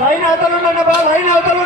Line అవతలు ఉండండి బా లైన్ అవతలు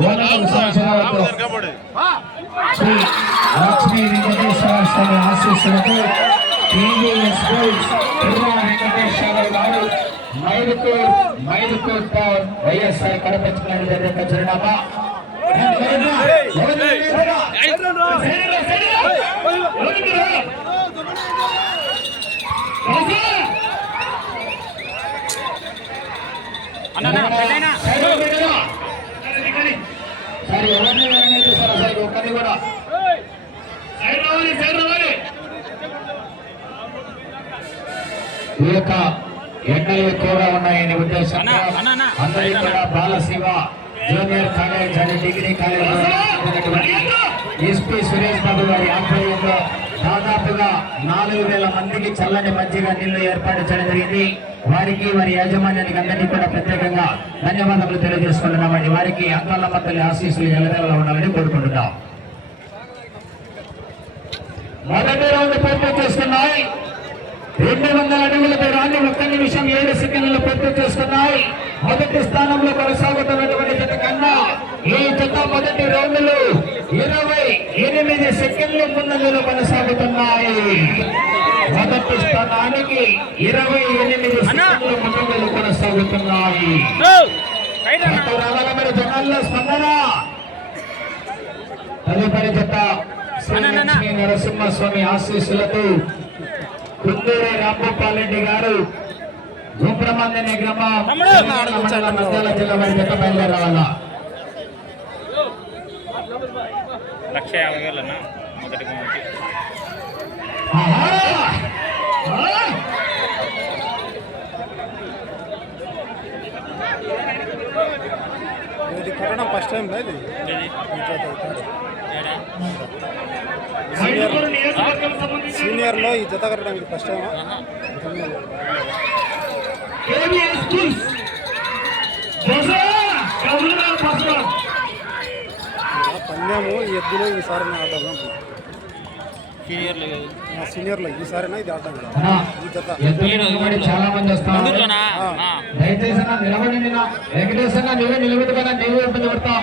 ఓనర్లకు సమస్య రావద్దు. శ్రీ లక్ష్మీ వెంకటేశ్వర స్వామి ఆశీస్సులతో TVS schools Tirumala Venkateswara garu Mydukur Mydukur town YSR Kadapa జిల్లా జరిగే చిరునామా ఎవరిని వేదన? సైడ్లో, సైడ్లో. ఎవరికి రా? ఎవరికి? సరే ఎవరిని ఎవరిని చూసారా సరే ఒక్కరిని కూడా సైడ్ రావాలి సైడ్ రావాలి ఈ యొక్క ఉన్నాయని. అందరికీ కూడా బాలశివ జూనియర్ కాలేజ్ అని degree college SP Suresh Babu గారి ఆధ్వర్యంలో దాదాపుగా నాలుగు వేల మందికి చల్లని మజ్జిగ నీళ్ళు ఏర్పాటు చేయడం జరిగింది. వారికి వారి యాజమాన్యానికి అందరినీ కూడా ప్రత్యేకంగా ధన్యవాదాలు తెలియజేసుకుంటున్నామండి. వారికి అంగాలమ్మ తల్లి ఆశీస్సులు ఎల్లవేళలా ఉండాలని కోరుకుంటున్నాం. మొదటి రౌండ్ పూర్తి చేస్తున్నాయి రెండు వందల అడుగుల దూరాన్ని ఒక్క నిమిషం ఏడు సెకండ్లు పూర్తి చేస్తున్నాయి మొదటి స్థానంలో కొనసాగుతున్నటువంటి జత కన్నా ఈ జత మొదటి రౌండ్లు ఇరవై ఎనిమిది సెకండ్లు ముందంజలో కొనసాగుతున్నాయి. మొదటి స్థానానికి ఇరవై ఎనిమిది సెకండ్లు ముందంజలు కొనసాగుతున్నాయి. జనాల్లో స్పందన? తదుపరి జత నరసింహస్వామి ఆశీస్సులతో కుందూరు రాంభూపాలరెడ్డి గారు గుంప్రమందని గ్రామం నంద్యాల జిల్లా వారి జత బయలుదేరి రావాలా లక్ష యాభై వేలు అన్న మొదటి బహుమతి. ఆహా! ఆ! ఇది కట్టడం ఫస్ట్ టైం లేదు? సంబంధించి సీనియర్లో ఈ జత కట్టడం ఇది ఫస్ట్ టైం ఆహా. కేవీఎస్ స్కూల్స్ బసవ కమలా బసవ పందెము ఈ ఎద్దులు ఈసారి ఆడదాం. సీనియర్లు ఈసారినా ఇది ఈ జత. చాలా మంది వస్తారు. దయచేసి నిలబడి వెంకటేశ్వర నువ్వే నిలబెట్టుకున్నా నీవే ఇబ్బంది పడతావు.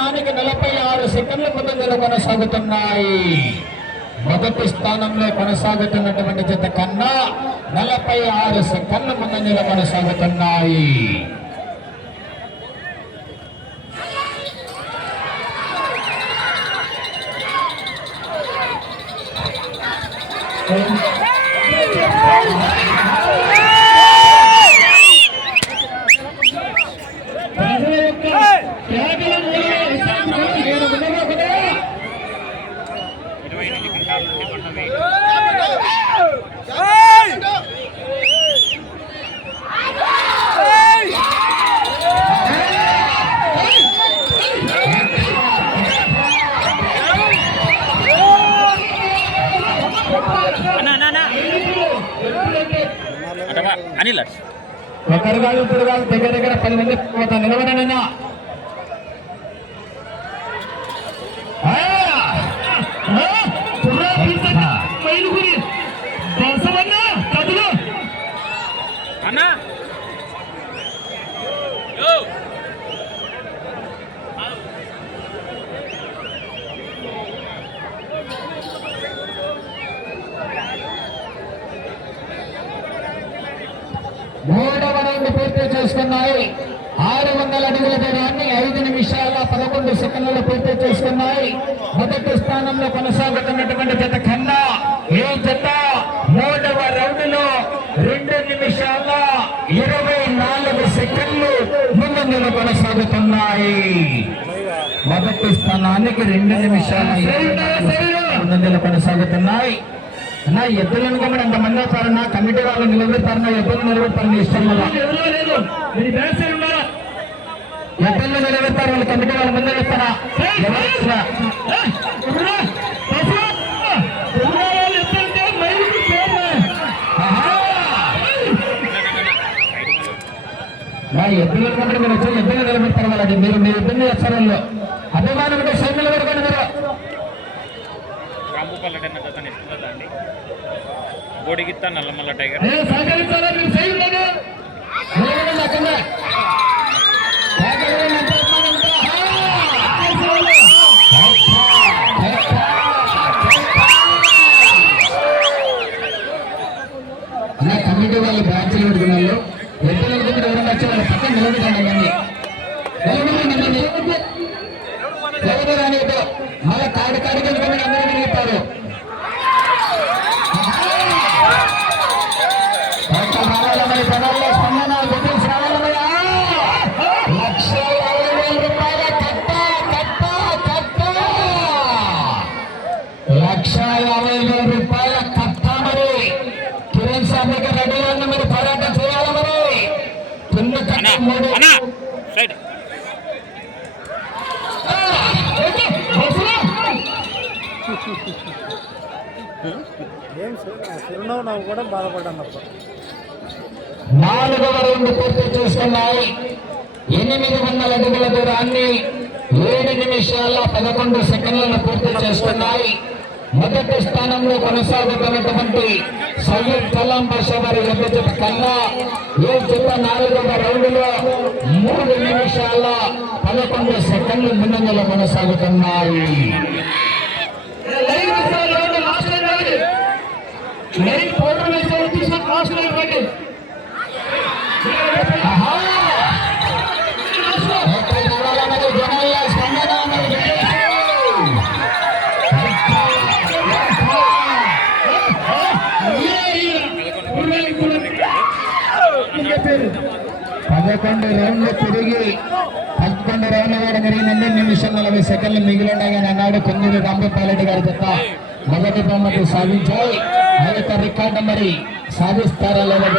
స్థానానికి నలభై ఆరు సెకండ్ల ముందంజలు కొనసాగుతున్నాయి. మొదటి స్థానంలో కొనసాగుతున్నటువంటి జత కన్నా నలభై ఆరు సెకండ్ల ముందంజలు కొనసాగుతున్నాయి. ప్రజల యొక్క త్యాగల మూలంగా విశాఖపట్నం ఏడు గుణంలో కూడా ఇరవై ఎనిమిది క్వింటాల నుండి పంతొమ్మిది అన్న అన్న అన్న అటవా అనిల్ అటు. ఒకరు కాదు ఇద్దరు కాదు దగ్గర దగ్గర పది మంది పోతా నిలబడనన్నా మైలుగురి పూర్తి చేసుకున్నాయి. ఆరు వందల అడుగుల దూరాన్ని ఐదు నిమిషాల పదకొండు సెకండ్లలో పూర్తి చేసుకున్నాయి. మొదటి స్థానంలో కొనసాగుతున్నటువంటి జత కన్నా ఈ జత మూడవ రౌండ్లో రెండు నిమిషాల ఇరవై నాలుగు సెకండ్లు ముందంజలో కొనసాగుతున్నాయి. మొదటి స్థానానికి రెండు నిమిషాల ఇరవై కొనసాగుతున్నాయి. నా ఎద్దులను కమ్మడి అంతమంది వస్తారన్నా? కమిటీ వాళ్ళు నిలబెడతారన్నా? ఎద్దులు నిలబెడతారని ఇష్టం ఉన్నారా? ఎద్దులు నిలబెడతారు వాళ్ళు కమిటీ వాళ్ళ ముందు! నా ఎద్దులను కమ్మడి మీరు వచ్చి ఎద్దులు నిలబెడతారు వాళ్ళది మీరు మీరు ఇబ్బంది చేస్తారు వాళ్ళు. అభిమానం ఉంటే సైన్ నిలబెడకండి మీరు రాంభూపాల్ రెడ్డి అన్న జతని ఇస్తుందా అండి బోడిగిత్త నల్లమల్ల టైగర్ ఏ సహకరిస్తారా మీరు సై ఉండదు నిలబడండి అక్కడే. తాగలేని అంత కోడిగిత్త నల్లమల్ల టైగర్. కమిటీ వాళ్ళు బ్రాంచ్లు పెడుతున్నారు ఎవరైనా వచ్చి వాళ్ళ పక్కన నిలబడి అన్న కట్ట సైడ్. ఏం చిరునవ్వు నవ్వు కూడా బాధపడ్డాను తప్ప నాలుగవ రౌండ్ పూర్తి చేసుకున్నాయి. ఎనిమిది వందల అడుగుల దూరాన్ని ఏడు నిమిషాల పదకొండు సెకండ్లను పూర్తి చేసుకున్నాయి. మొదటి స్థానంలో కొనసాగుతున్నటువంటి సయ్యద్ కలాం బాషా వారి ఎద్ద జత కన్నా ఏ జత నాలుగవ రౌండ్లో మూడు నిమిషాల పదకొండు సెకండ్లు ముందంజలో కొనసాగుతున్నాయి. పదకొండు రౌండ్లు తిరిగి పదకొండు రౌండ్లు కూడా జరిగినండి నిమిషం నలభై సెకండ్లు మిగిలి ఉండగానే అన్నాడు కొందరు రాంభూపాలరెడ్డి గారి చెత్త. మొదటి బొమ్మకు సాధించాయి ఆ యొక్క రికార్డు మరి సాధిస్తారా లేదా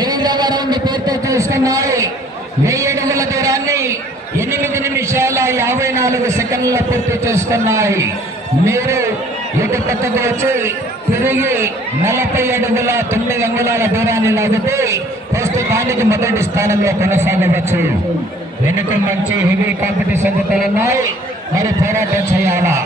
ఐదవ రౌండ్ పూర్తి చేసుకున్నాయి వెయ్యి అడుగుల దూరాన్ని ఎనిమిది నిమిషాల యాభై నాలుగు సెకండ్ల పూర్తి చేసుకున్నాయి మీరు ఇటు పక్కకు వచ్చి తిరిగి నలభై అడుగుల తొమ్మిది అంగుళాల దూరాన్ని లాగితే ప్రస్తుతానికి మొదటి స్థానంలో కొనసాగవచ్చు. వెనుక మంచి హెవీ కాంపిటీషన్ జతలున్నాయి మరి పోరాటం చేయాలా?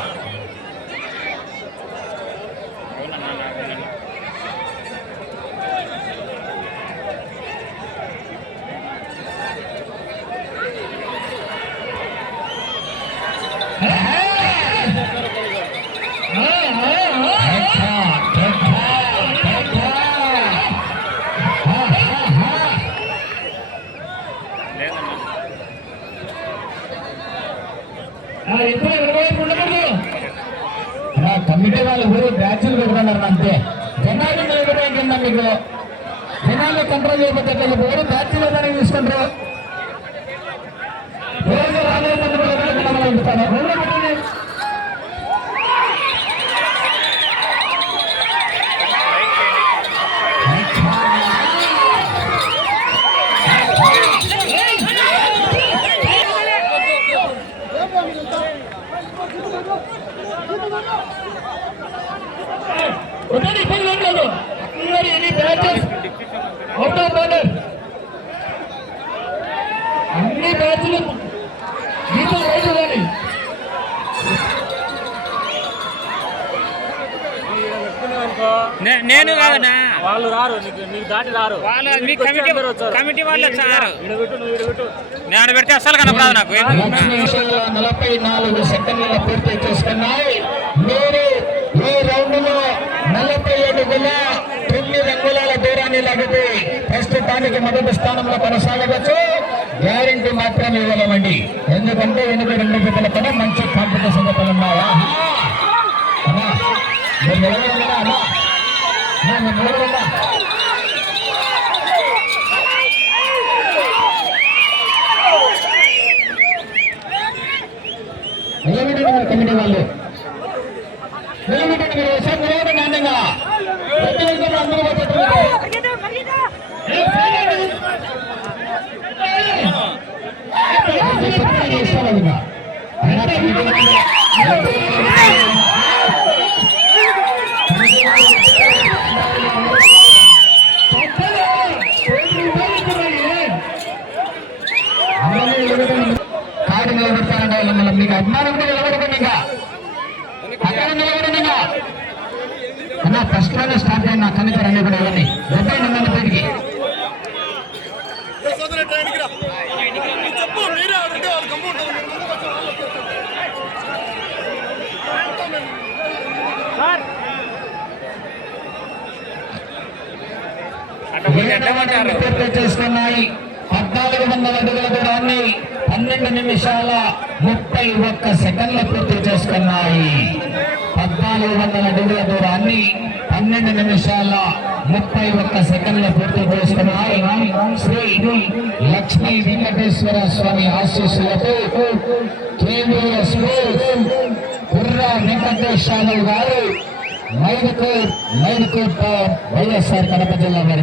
కమిటీ వాళ్ళు ఊరు బ్యాచ్లు పెట్టుకున్నారు అంతే జనాలు నిలబడే కింద మీకు జనాలు కంట్రోల్ చేయబోతే ఊరు బ్యాచ్లు తీసుకుంటారు బ్యాచెస్ అన్ని బ్యాచ్లు మీతో కానీ నేను కాదన్నా. వాళ్ళు రారు నీకు నీకు దాటి రారు. వాళ్ళు మీ కమిటీ వాళ్ళు నువ్వు నేను పెడితే అస్సలు కనపడదు నాకు. నలభై నాలుగు సెకండ్ల పూర్తి చేసుకున్నాయి. మీరు ఈ రౌండ్లో నలభై అంగుళాల ప్రస్తుతానికి మొదటి స్థానంలో కొనసాగవచ్చు. గ్యారంటీ మాత్రం ఇవ్వలేమండి. ఎందుకంటే ఎనిమిది రెండు జతల కూడా మంచి కాంపిటీషన్ జతలు ఉన్నాయా? అమ్మా, కమిటీ వాళ్ళు. నిలబడండి నాణ్యంగా ప్రతి ఒక్కరు అందరూ చేసుకున్నాయి పద్నాలుగు వందల అడుగుల దూరాన్ని పన్నెండు నిమిషాల ముప్పై ఒక్క సెకండ్ల పూర్తి చేసుకున్నాయి. పద్నాలుగు వందల అడుగుల దూరాన్ని పన్నెండు నిమిషాల ముప్పై ఒక్క సెకండ్ల పూర్తి చేసుకున్నాయి. శ్రీ లక్ష్మీ వెంకటేశ్వర స్వామి ఆశీస్సులతో కేవీఎస్ కుర్రా వెంకటేశ్వర గారు మైదుకూర్ మైదుకూర్ వైఎస్ఆర్ కడప జిల్లా వారి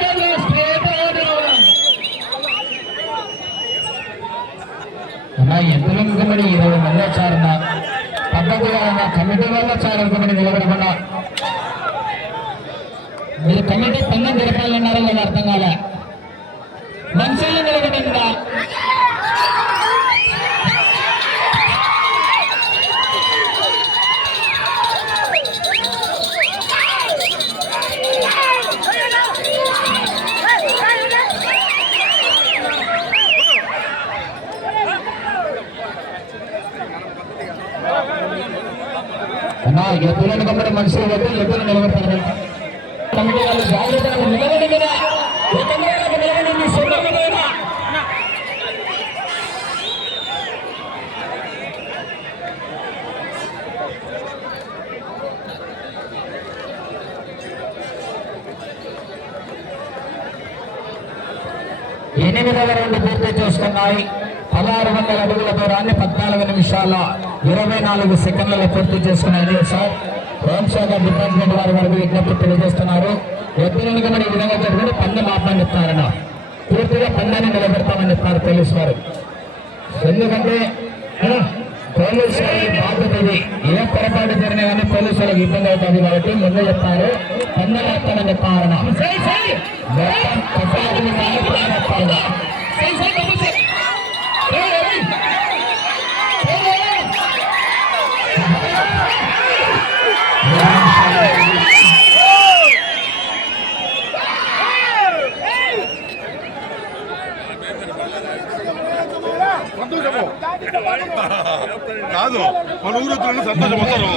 గత పోటీలో ఉన్నాయి అన్నా ఎంతలో కమిటీ ఇరవై మంది వచ్చారన్నా పద్ధతిగా ఉన్న కమిటీ వల్ల వచ్చారు కమిటీ నిలబడకుండా మీరు కమిటీ పన్నం జరపాలన్నారో లేదా అర్థం కాలే మనుషులు నిలబడిందా అన్నా ఎద్దులను కమ్మడి మనుషులు వద్దు ఎద్దులు నిలబడతారు కమిటీ వాళ్ళు జాగ్రత్తగా నిలబడి కదా ఎక్కడైనా నిలబడి మీ సొంత మీదైనా. ఎనిమిదవ రెండు పూర్తి చేసుకున్నాయి. పదహారు వందల అడుగుల దూరాన్ని పద్నాలుగు నిమిషాల ఇరవై నాలుగు సెకండ్లలో పూర్తి చేసుకున్నాయి. సార్ హోంశాఖ డిపార్ట్మెంట్ వారి వరకు విజ్ఞప్తి తెలియజేస్తున్నారు. ఎద్దులను కనుక ఈ విధంగా జరుగుతుంది. పందెం ఆపండిస్తారన్న పూర్తిగా పందాన్ని నిలబెడతామని చెప్తారు పోలీసు వారు. ఎందుకంటే పోలీసు వారి బాధ్యత ఇది. ఏ పొరపాటు జరిగినా కానీ పోలీసు వాళ్ళకి ఇబ్బంది అవుతుంది కాబట్టి ముందే చెప్తారు ప్లాన్. ఆపాలి. కాదు మన ఊరు సంతోషం వస్తారు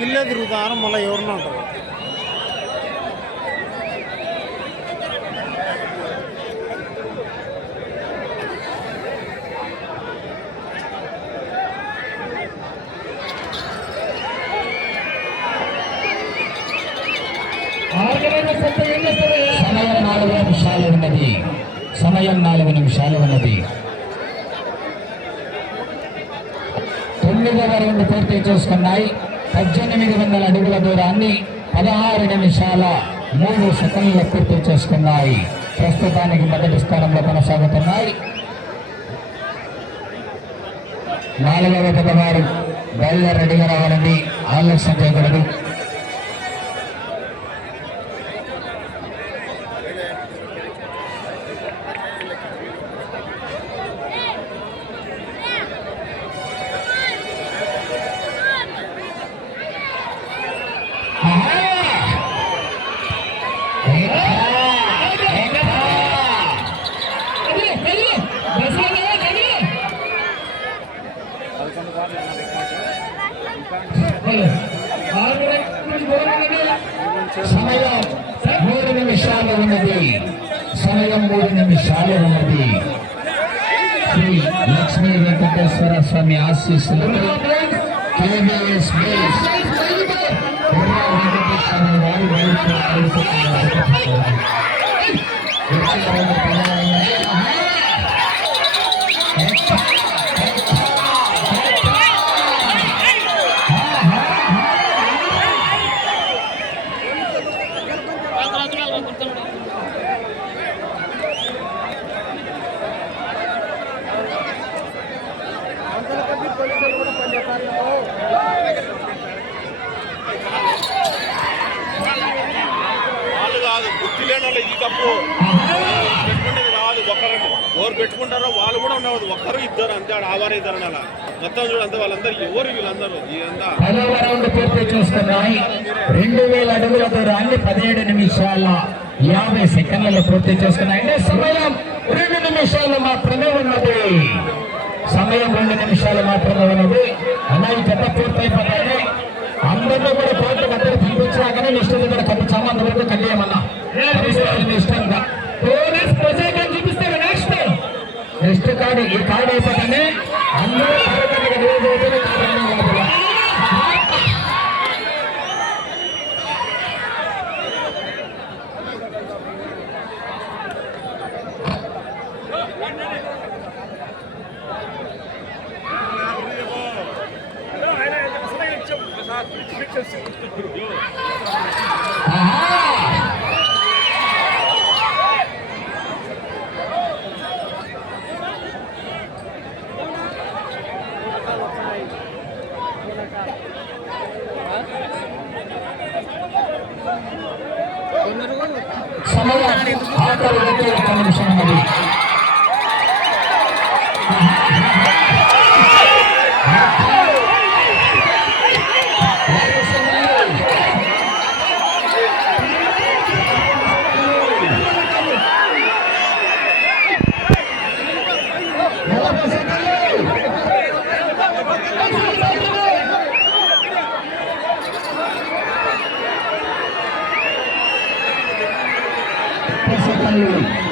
ಇಲ್ಲದ್ರದ ಆರಂಭಲ್ಲ ಇವ್ರನ್ನ సమయం నాలుగు నిమిషాలు ఉన్నది తొమ్మిదవ రెండు పూర్తి చేసుకున్నాయి. పద్దెనిమిది వందల అడుగుల దూరాన్ని పదహారు నిమిషాల మూడు సెకండ్లు పూర్తి చేసుకున్నాయి. ప్రస్తుతానికి మొదటి స్థానంలో కొనసాగుతున్నాయి. నాలుగవ పదహారు బయలుదేరి రెడీగా రావాలండి. ఆలస్యం చేయకూడదు. సమయం మూడు నిమిషాలు ఉన్నది సమయం మూడు నిమిషాలు ఉన్నది శ్రీ లక్ష్మీ వెంకటేశ్వర స్వామి ఆశీస్సులతో కేవీఎస్ బేస్ బుర్రా వెంకటేశ్వర వారి వైపు అడుగుతున్నారు. వచ్చే బుద్ధి ఈ తప్పు పెట్టుకునేది రాదు ఒకరు ఎవరు పెట్టుకుంటారో వాళ్ళు కూడా ఉండవద్దు. ఒక్కరు ఇద్దరు అంతే. ఆడ ఆవారు ఇద్దరు అలా. మొత్తం చూడంతే వాళ్ళందరూ ఎవరు వీళ్ళందరూ? ఇదంతా రౌండ్ పూర్తి చేసుకున్నాయి రెండు వేల అడుగుల దూరాన్ని పదిహేడు నిమిషాల యాభై సెకండ్లలో పూర్తి చేసుకున్నాయి. సమయం రెండు నిమిషాలు మాత్రమే ఉన్నది. సమయం రెండు నిమిషాలు మాత్రమే ఉన్నది. అలా ఈ జత పూర్తయిపోతాయి అందరినీ కూడా కోర్టు కట్టడి పంపించాకనే నిష్ఠ కూడా కట్టించాము అంతవరకు కట్టేయమన్నా ఇష్టంగా పోలీస్ ప్రజాగా చూపిస్తారు నెక్స్ట్ నెక్స్ట్ కార్డు ఈ కార్డు అయిపోతానే అందరూ కార్యకర్తలకు సమయం ఆఖరి ముప్పై సెకండ్లు